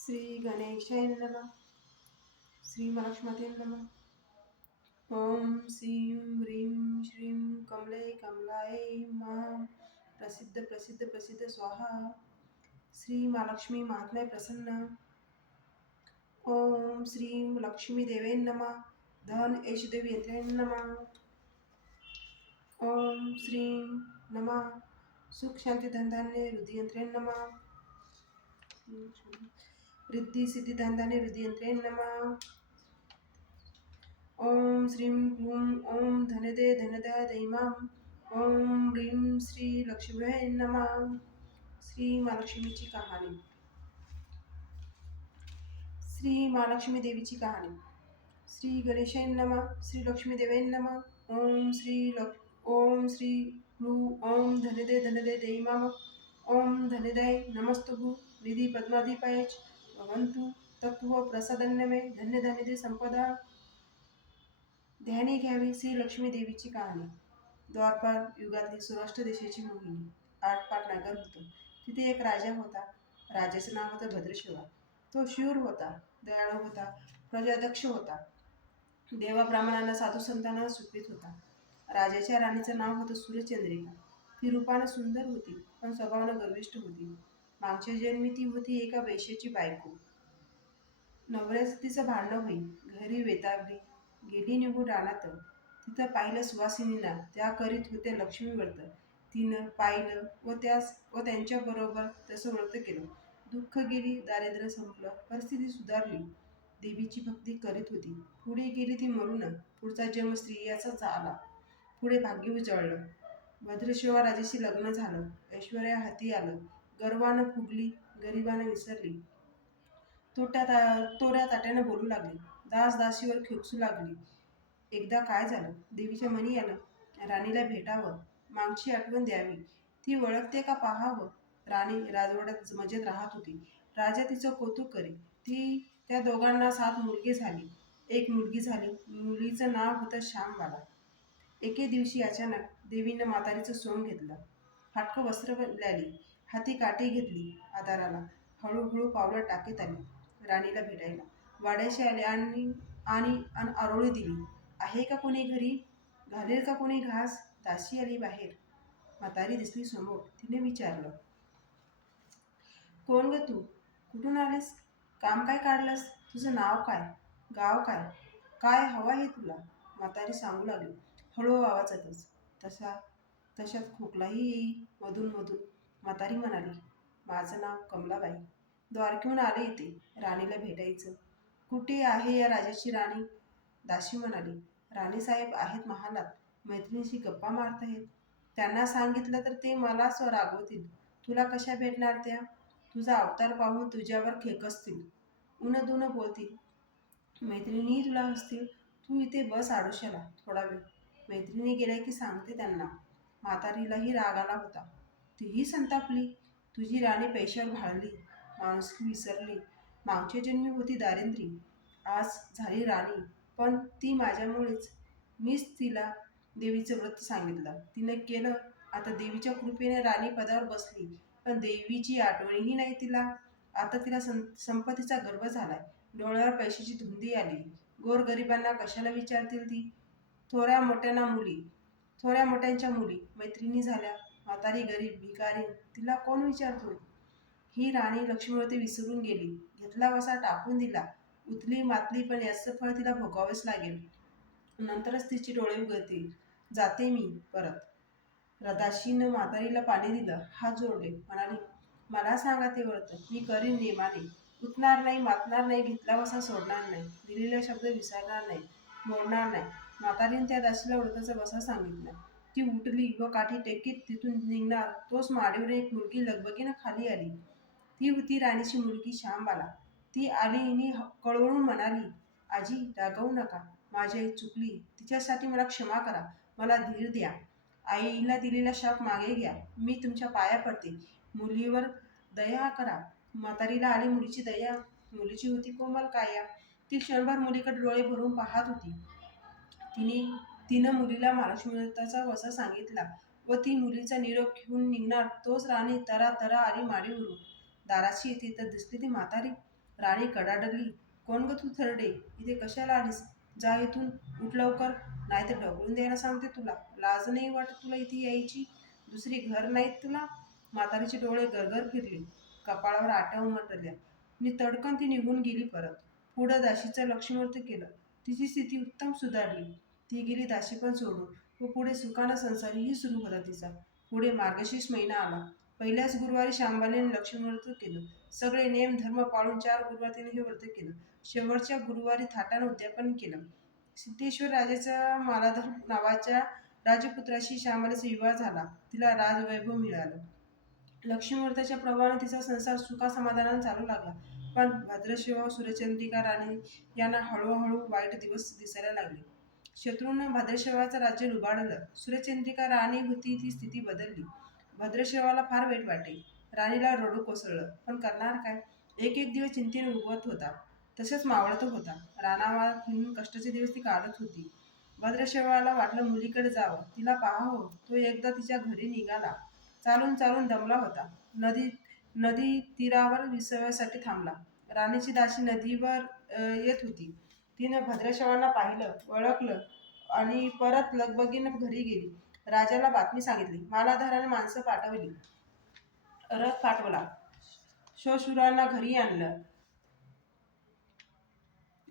श्री गणेशाय नमः। श्री महालक्ष्मीते नमः। ओम श्रीं ह्रीं श्रीं कमले कमलाय मां प्रसिद्ध प्रसिद्ध प्रसिद्ध स्वाहा। श्री महालक्ष्मी महात्म्य प्रसन्न। ओम श्रीं लक्ष्मी नम। नमः धन यशदेवी यंत्रे नमः। ओम श्रीं नमः। सुख शांती धनधान्य हृदय नमः। रिद्धी सिद्धी धनधान्य हृदय यंत्रे नमः ओम श्रीं क्लूं ओम धनदे धनदा दैमाम ओम ह्रीं श्री लक्ष्मीबाई नमः श्री महालक्ष्मीची कहाणी श्री महालक्ष्मी देवीची कहाणी श्री गणेशाय नमः श्री लक्ष्मी देवाय नमः ओम श्री लक् ओम श्री क्लू ओम धनदे धनदे दैमाम ओम धनदाय नमस्तुभु विधी पद्माधिपायच भवन्तु तत्व प्रसादन्यमे धन्य धन्यदे संपदा ध्यानी घ्यावी श्री लक्ष्मी देवीची कहाणी। द्वारपार युगातली सौराष्ट्र देशाची मोहिनी आटपाट नगर होतं। तिथे एक राजा होता राजाचं नाव होतं भद्रशिवा। तो शूर होता दयाळू होता प्रजादक्ष होता। देवाब्राह्मणांना साधू संतांना सुपीत होता। राजाच्या राणीचं नाव होतं सूर्यचंद्रिका। ती रूपानं सुंदर होती पण स्वभावानं गर्विष्ठ होती। मागच्या जन्मी ती होती एका वैश्याची बायको. नवऱ्याचं तिचं भांडणं होई घरी वेतागली. गेली निघून रानात तिथं पाहिलं सुवासिनीला त्या करीत होत्या लक्ष्मी व्रत. तिनं पाहिलं व त्यास व त्यांच्याबरोबर तसं व्रत केलं. दुःख गेली दारिद्र्य संपलं परिस्थिती सुधारली. देवीची भक्ती करीत होती. पुढे गेली ती मरून पुढचा जन्म स्त्रियाचाच आला पुढे भाग्य उजळलं. भद्रशिवा राजाशी लग्न झालं. ऐश्वर्या हाती आलं. गर्वानं फुगली गरिबानं विसरली. तोट्या ता तोऱ्या ताट्यानं बोलू लागली. दास दासीवर खेपसू लागली. एकदा काय झालं? देवीच्या मनी आलं. राणीला भेटावं. मागची आठवण द्यावी. ती ओळखते का पाहावं? राणी राजवाड्यात मजेत राहत होती. राजा तिचं कौतुक करी ती त्या दोघांना सात मुलगी झाली. एक मुलगी झाली. मुलीचं नाव होतं श्यामबाला. एके दिवशी अचानक देवीनं म्हातारीचं सोंग घेतलं. फाटकं वस्त्र ल्याली हाती काठी घेतली आधाराला. हळूहळू पावलं टाकीत आली. राणीला भेटायला. वाड्याशी आले आणि आणि अन आरोळी दिली. आहे का कोणी घरी? घालेल का कोणी घास? दासी आली बाहेर. म्हातारी दिसली समोर. तिने विचारलं. कोण ग तू? कुठून आलीस? काम काय काढलंस? तुझं नाव काय? गाव काय? काय हवं आहे तुला? म्हातारी सांगू लागली. हळू आवाजातच. तसा तशात खोकलाही येई. मधून मधून. म्हातारी म्हणाली माझं नाव कमलाबाई. द्वारकेहून आले इथे राणीला भेटायचं. कुठे आहे या राजाची राणी? दाशी म्हणाली राणीसाहेब आहेत महालात मैत्रिणीशी गप्पा मारत आहेत त्यांना सांगितलं तर ते मला स्व रागवतील तुला कशा भेटणार त्या? तुझा अवतार पाहून तुझ्यावर खेकसतील. उन दुन बोलतील. मैत्रिणीही तुला हसतील. तू इथे बस आडोशाला थोडा वेळ. मैत्रिणी गेल्या की सांगते त्यांना. म्हातारीलाही राग आला होता. तीही संतापली. तुझी राणी पैशावर भाळली माणुसकी विसरली. मागच्या जन्मी होती दारिद्री आज झाली राणी पण ती माझ्यामुळेच. मीच तिला देवीचं व्रत सांगितलं. तिने केलं. आता देवीच्या कृपेने राणी पदावर बसली. पण देवीची आठवणही नाही तिला. आता तिला सं संपत्तीचा गर्व झालाय. डोळ्यावर पैशाची धुंदी आली. गोरगरिबांना कशाला विचारतील ती? थोड्या मोठ्यांना मुली. थोड्या मोठ्यांच्या मुली. मैत्रिणी झाल्या. म्हातारी गरीब भिकारी तिला कोण विचारतो ही राणी लक्ष्मीवती विसरून गेली. घेतला वसा टाकून दिला. उतली मातली पण याचं फळ तिला भोगावेच लागेल. नंतरच तिची डोळे उघडतील. जाते मी परत. रदाशीनं म्हातारीला पाणी दिलं. हात जोडले. म्हणाली मला सांगा ते व्रत. मी करीन नेमाने. उतणार नाही मातणार नाही घेतला वसा सोडणार नाही. दिलेला शब्द विसरणार नाही मोडणार नाही. म्हातारीने त्या दाशीला व्रताचा बसा सांगितला. ती उठली व काठी टेकीत तिथून निघणार. तोच माडीवर एक मुलगी लगबगीनं खाली आली. ती होती राणीची मुलगी श्यामबाला. ती आली आणि कळवळून म्हणाली आजी रागवू नका. माझी आई चुकली. तिच्यासाठी मला क्षमा करा. मला धीर द्या. आईला दिलेला शाप मागे घ्या. मी तुमच्या पाया पडते. मुलीवर दया करा. म्हातारीला आली मुलीची दया. मुलीची होती कोमल काया. ती क्षणभर मुलीकडे डोळे भरून पाहत होती. तिने तिनं मुलीला महालक्ष्मीचा वसा सांगितला व ती मुलीचा निरोप घेऊन निघणार. तोच राणी तरा तरा आली उरू दाराशी येते तर दिसली ती म्हातारी. राणी कडाडली कोण ग तू थरडे? इथे कशाला आलीस? जा इथून. उठ लवकर. नाहीतर ढकलून द्यायला सांगते तुला. लाज नाही वाटत तुला इथे यायची. दुसरी घर नाहीत तुला. म्हातारीचे डोळे गरगर फिरले. कपाळावर आट्या उमटल्या. मी तडकन ती निघून गेली परत. पुढं दाशीचं लक्ष्मीवर्त केलं. तिची स्थिती उत्तम सुधारली. ती गेली दाशी पण सोडून. व पुढे सुखानं संसारही सुरू होता तिचा. पुढे मार्गशीर्ष महिना आला. पहिल्याच गुरुवारी शांबालीने लक्ष्मीव्रत केलं. सगळे नेम धर्म पाळून चार गुरुवार तिने हे व्रत केलं. शेवटच्या गुरुवारी थाटानं उद्यापन केलं. सिद्धेश्वर राजाच्या मालाधर नावाच्या राजपुत्राशी श्यामालाचा विवाह झाला. तिला राजवैभव मिळालं. लक्ष्मीव्रताच्या प्रभावाने तिचा संसार सुखा समाधानाने चालू लागला. पण भद्रशिवा सूर्यचंद्रिका राणी यांना हळूहळू वाईट दिवस दिसायला लागले. शत्रूंना भद्रशेवाचं राज्य लुबाडलं. सूर्यचंद्रिका राणी होती ती स्थिती बदलली. भद्रशेवाला फार वेट वाटे. राणीला रडू कोसळलं. पण करणार काय? एक एक दिवस चिंतेने उगवत होता. तसेच मावळत होता. रानावर हिंडून कष्टाचे दिवस ती काढत होती. भद्रशेवाला वाटलं मुलीकडे जावं. तिला पाहावं हो, तो एकदा तिच्या घरी निघाला. चालून चालून दमला होता. नदी नदी तीरावर विसाव्यासाठी थांबला. राणीची दाशी नदीवर येत होती. तिनं भद्रशिवांना पाहिलं ओळखलं आणि परत लगबगीनं घरी गेली. राजाला बातमी सांगितली. मालाधाराने माणसं पाठवली. रथ पाठवला. शोशुरांना घरी आणलं.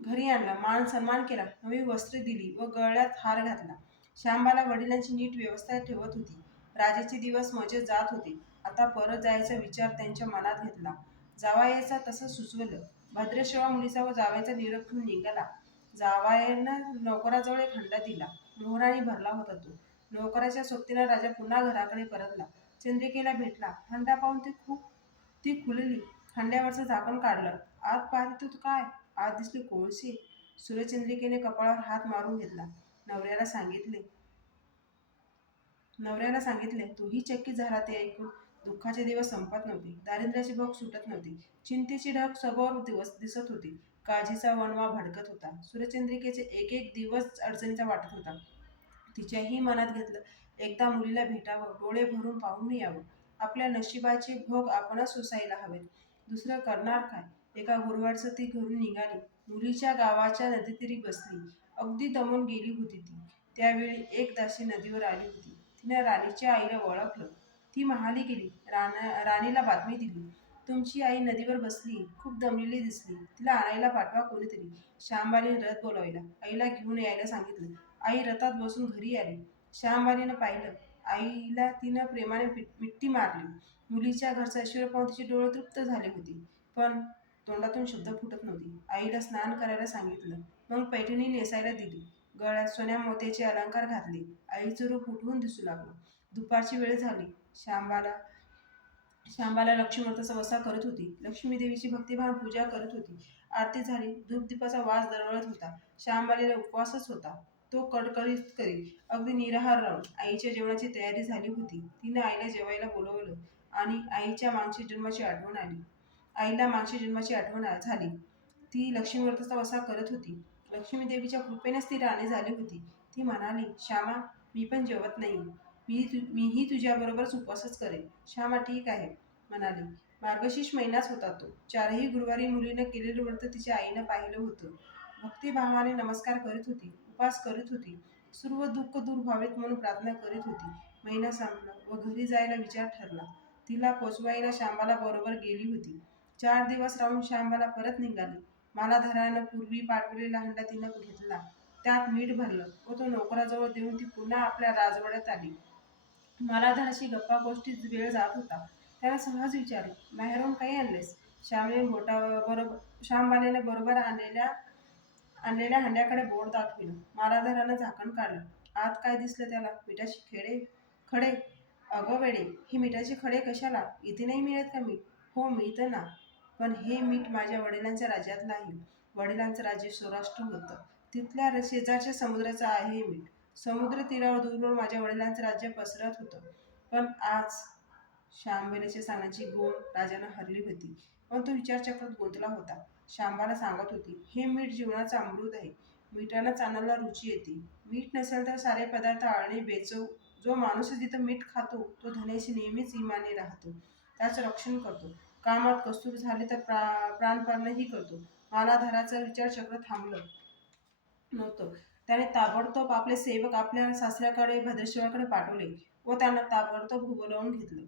घरी आणलं. मान सन्मान केला. नवी वस्त्र दिली व गळ्यात हार घातला. श्यामबाला वडिलांची नीट व्यवस्था ठेवत होती. राजाचे दिवस मजेत जात होते. आता परत जायचा विचार त्यांच्या मनात घेतला. जावायचा तसं सुचवलं. भद्रेश्वर मुलीचा व जावयाचा निरोप घेऊन निघाला. जावायनं नोकराजवळ एक हंडा दिला. मोहराने भरला होता तो. नोकराच्या सोबतीला राजा पुन्हा घराकडे परतला. चंद्रिकेला भेटला. हंडा पाहून ती खूप ती खुलली. हंड्यावरचं झाकण काढलं. आत पाहते तू काय? आत दिसली कोळशी. सूर्यचंद्रिकेने कपाळावर हात मारून घेतला. नवऱ्याला सांगितले नवऱ्याला सांगितले तूही चक्की झाला ते ऐकून. दुःखाचे दिवस संपत नव्हते. दारिद्र्याची भोग सुटत नव्हती. चिंतेची ढग समोर दिवस दिसत होती. काळजीचा वणवा भडकत होता. सूर्यचंद्रिकेचे एक एक दिवस अडचणीचा वाटत होता. तिच्याही मनात घेतलं एकदा मुलीला भेटावं डोळे भरून पाहून यावं. आपल्या नशिबाचे भोग आपणच सोसायला हवेत. दुसरं करणार काय? एका गुरुवारचं ती घरून निघाली. मुलीच्या गावाच्या नदीतीरी बसली. अगदी दमून गेली होती ती. त्यावेळी एक दासी नदीवर आली होती. तिने राणीच्या आईला ओळखलं. ती महाली गेली राणा राणीला बातमी दिली. तुमची आई नदीवर बसली खूप दमलेली दिसली. तिला आणायला पाठवा कोणीतरी. श्यामबाईने रथ बोलावला. आईला घेऊन यायला सांगितलं. आई रथात बसून घरी आली. श्यामबाईनं पाहिलं. आईला तिनं प्रेमाने मिट्टी मारली. मुलीच्या घरचा ऐश्वर पाहून तिचे डोळे तृप्त झाले होते. पण तोंडातून शब्द फुटत नव्हती. आईला स्नान करायला सांगितलं. मग पैठणी नेसायला दिली. गळ्यात सोन्या मोत्याचे अलंकार घातले. आईचं रूप उठवून दिसू लागलं. दुपारची वेळ झाली. श्यामबाला श्यामबाला लक्ष्मीवरताचा वसा करत होती. लक्ष्मी देवीची भक्तिभाव पूजा करत होती. आरती झाली. धूपदीपाचा वास दरवळत होता. श्यामबालेला उपवासच होता. तो कडकडीत करी. अगदी निराहार राहून आईच्या जेवणाची तयारी झाली होती. तिने आईला जेवायला बोलवलं आणि आईच्या मागच्या जन्माची आठवण आली. आईला मागच्या जन्माची आठवण झाली. ती लक्ष्मीव्रताचा वसा करत होती. लक्ष्मी देवीच्या कृपेनेच ती राणी झाली होती. ती म्हणाली श्यामा मी पण जेवत नाही. मी तु मीही तुझ्याबरोबरच उपवासच करेन. श्यामा ठीक आहे म्हणाली. मार्गशीर्ष महिनाच होता तो. चारही गुरुवारी मुलीनं केलेलं व्रत तिच्या आईनं पाहिलं होतं. भक्तिभावाने नमस्कार करीत होती उपास करीत होती. सर्व दुःख दूर व्हावेत म्हणून प्रार्थना करीत होती. महिना संपला व घरी जायला विचार ठरला. तिला पोचवाईला श्यामाला बरोबर गेली होती. चार दिवस राहून श्यामाला परत निघाली. मालाधारानं पूर्वी पाठवलेला हंडा तिनं घेतला. त्यात मीठ भरलं व तो नोकराजवळ देऊन ती पुन्हा आपल्या राजवाड्यात आली. मालाधाराशी गप्पा गोष्टीत वेळ जात होता. त्याला सहज विचारलं बाहेरून काही आणलेस? श्यामने बोटा बरोबर श्यामबानेने बरोबर आणलेल्या आणलेल्या हंड्याकडे बोट दाखविलं मालाधरानं झाकण काढलं. आत काय दिसलं त्याला? मिठाची खेडे खडे? अगं वेडे ही मिठाची खडे कशाला? इथे नाही मिळत का मीठ? हो मिळतं ना. पण हे मीठ माझ्या वडिलांच्या राज्यात नाही. वडिलांचं राज्य सौराष्ट्र होतं. तिथल्या शेजारच्या समुद्राचं आहे हे मीठ. समुद्र तीरावर दूरवर माझ्या वडिलांचं राज्य पसरत होतं. पण आज श्यामबेलेच्या सांगण्याची गोम राजानं हरली होती. पण तो विचारचक्रात गुंतला होता. श्यामबाला सांगत होती हे मीठ जीवनाचं अमृत आहे. मिठानं चानाला रुची येते. मीठ नसेल तर सारे पदार्थ आळणे बेचव. जो माणूस जिथं मीठ खातो तो धन्याशी नेहमीच इमाने राहतो. त्याचं रक्षण करतो. कामात कसूर झाले तर प्रा प्राणपणही करतो. मालाधाराचं विचारचक्र थांबलं नव्हतं. त्याने ताबडतोब आपले सेवक आपल्या सासऱ्याकडे भद्रशिवाकडे पाठवले व त्यांना ताबडतोब बोलावून घेतलं.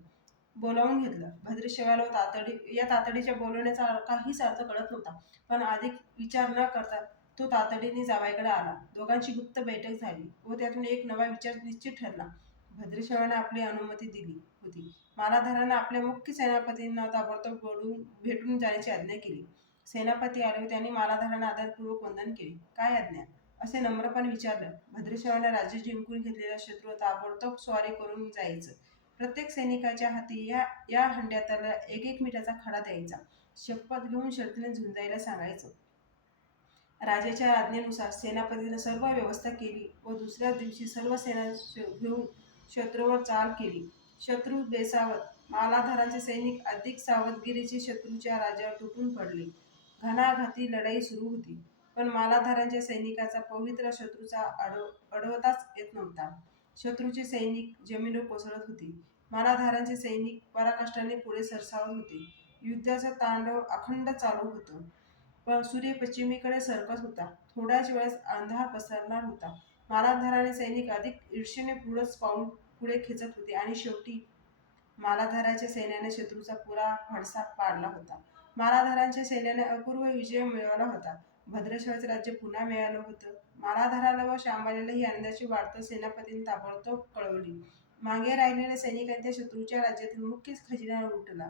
बोलावून घेतलं. भद्रशिवाला तातडी या तातडीच्या बोलवण्याचा काहीच अर्थ कळत नव्हता. पण अधिक विचार न करता तो तातडीने जावायकडे आला. दोघांची गुप्त बैठक झाली व त्यातून एक नवा विचार निश्चित ठरला. भद्रशिवाने आपली अनुमती दिली होती. मालाधारानं आपल्या मुख्य सेनापतींना ताबडतोब बोलून भेटून जाण्याची आज्ञा केली. सेनापती आले त्याने त्यांनी मालाधारांना आदरपूर्वक वंदन केले. काय आज्ञा? असे नम्रपणे विचारलं. भद्रशिवाने राज्य जिंकून घेतलेला शत्रू ताबडतोब स्वारी करून जायचं. प्रत्येक सैनिकाच्या हाती या या हंड्याताला एक एक मिठाचा खडा द्यायचा. शपथ घेऊन शर्तीने झुंजायला सांगायचं. राजाच्या आज्ञेनुसार सेनापतीने सर्व व्यवस्था केली व दुसऱ्या दिवशी सर्व सेना श- घेऊन शत्रूवर चाल केली. शत्रू बेसावत मालाधारांचे सैनिक अधिक सावधगिरीचे शत्रूच्या राजावर तुटून पडले. घणाघाती लढाई सुरू होती. पण मालाधारांच्या सैनिकाचा पवित्र शत्रूचा अडव अडवताच येत नव्हता. शत्रूचे सैनिक जमिनीवर कोसळत होती. मालाधारांचे सैनिक पराकाष्ठाने पुढे सरसावत होते. युद्धाचं तांडव अखंड चालू होतं. पण सूर्य पश्चिमेकडे सरकत होता. थोड्याच वेळेस अंधार पसरणार होता. मालाधाराने सैनिक अधिक ईर्षेने पुढंच पाऊल पुढे खेचत होते आणि शेवटी मालाधाराच्या सैन्याने शत्रूचा पुरा फडसा पाडला होता. मालाधारांच्या सैन्याने अपूर्व विजय मिळवला होता. भद्रेश्वराचे राज्य पुन्हा मिळालं होतं. मालाधाराला व शांबाल्याला ही आनंदाची वार्ता सेनापतींनी ताबडतोब कळवली. मागे राहिलेल्या सैनिकांच्या शत्रूच्या राज्यातील मुख्य खजिना लुटला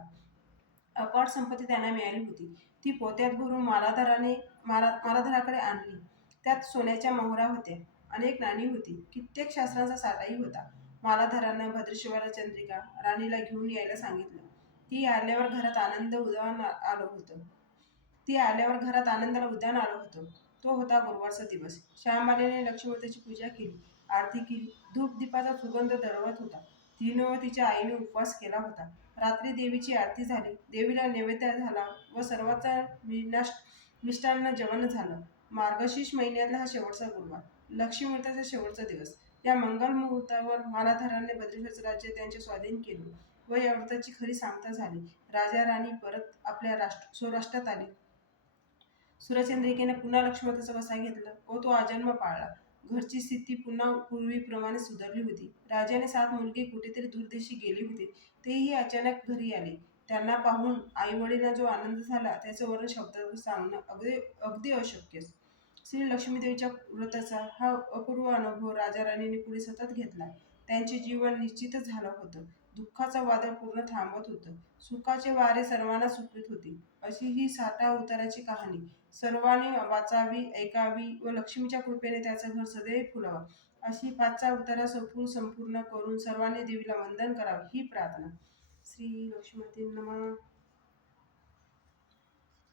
अपाट संपत्ती त्यांना मिळाली होती. ती पोत्यात भरून मालाधाराने माला मालाधाराकडे आणली. त्यात सोन्याच्या मोहरा होत्या. अनेक नाणी होती. कित्येक शास्त्रांचा साठाही होता. मालाधारानं भद्रशिवाला चंद्रिका राणीला घेऊन यायला सांगितलं. ती आल्यावर घरात आनंद उदान आलं होतं. ती आल्यावर घरात आनंदाला उद्यान आलं होतं. तो होता गुरुवारचा दिवस. श्यामबालेने लक्ष्मीवतीची पूजा केली. आरती केली. धूप दीपाचा सुगंध दरवत होता. तिने व तिच्या आईने उपवास केला होता. रात्री देवीची आरती झाली. देवीला नैवेद्य झाला व सर्वांचा विनाश मिष्टांना जेवण झालं. मार्गशीर्ष महिन्यातला हा शेवटचा गुरुवार. लक्ष्मीवृताचा शेवटचा दिवस. या मंगल मुहूर्तावर मालाधाराने बद्रेश्वरचं राज्य त्यांचे स्वाधीन केले व या व्रताची खरी सांगता झाली. राजा राणी परत आपल्या राष्ट्र स्वराष्ट्रात आली. सुरचंद्रिकेने पुन्हा लक्ष्मणाचा वसा घेतला व तो आजन्म पाळला. घरची स्थिती पुन्हा पूर्वीप्रमाणे सुधारली होती. राजाने सात मुलगी कुठेतरी दूरदेशी गेले होते. तेही अचानक घरी आले. त्यांना पाहून आई वडिलांना जो आनंद झाला त्याचं वर्णन शब्दात सांगणं अगदी अगदी अशक्य. श्री लक्ष्मीदेवीच्या व्रताचा हा अपूर्व अनुभव राजा राणीने पुढे सतत घेतला. त्यांचे जीवन निश्चितच झालं होतं. दुःखाचं वादळ पूर्ण थांबत होतं. सुखाचे वारे सर्वांना सुटत होते. अशी ही साठा उताराची कहाणी. सर्वांनी वाचावी ऐकावी व लक्ष्मीच्या कृपेने त्याचं घर सदैव फुलावं. अशी पाचचा उतारा संपूर्ण संपूर्ण करून सर्वांनी देवीला वंदन करावं ही प्रार्थना. श्री लक्ष्मती नमा.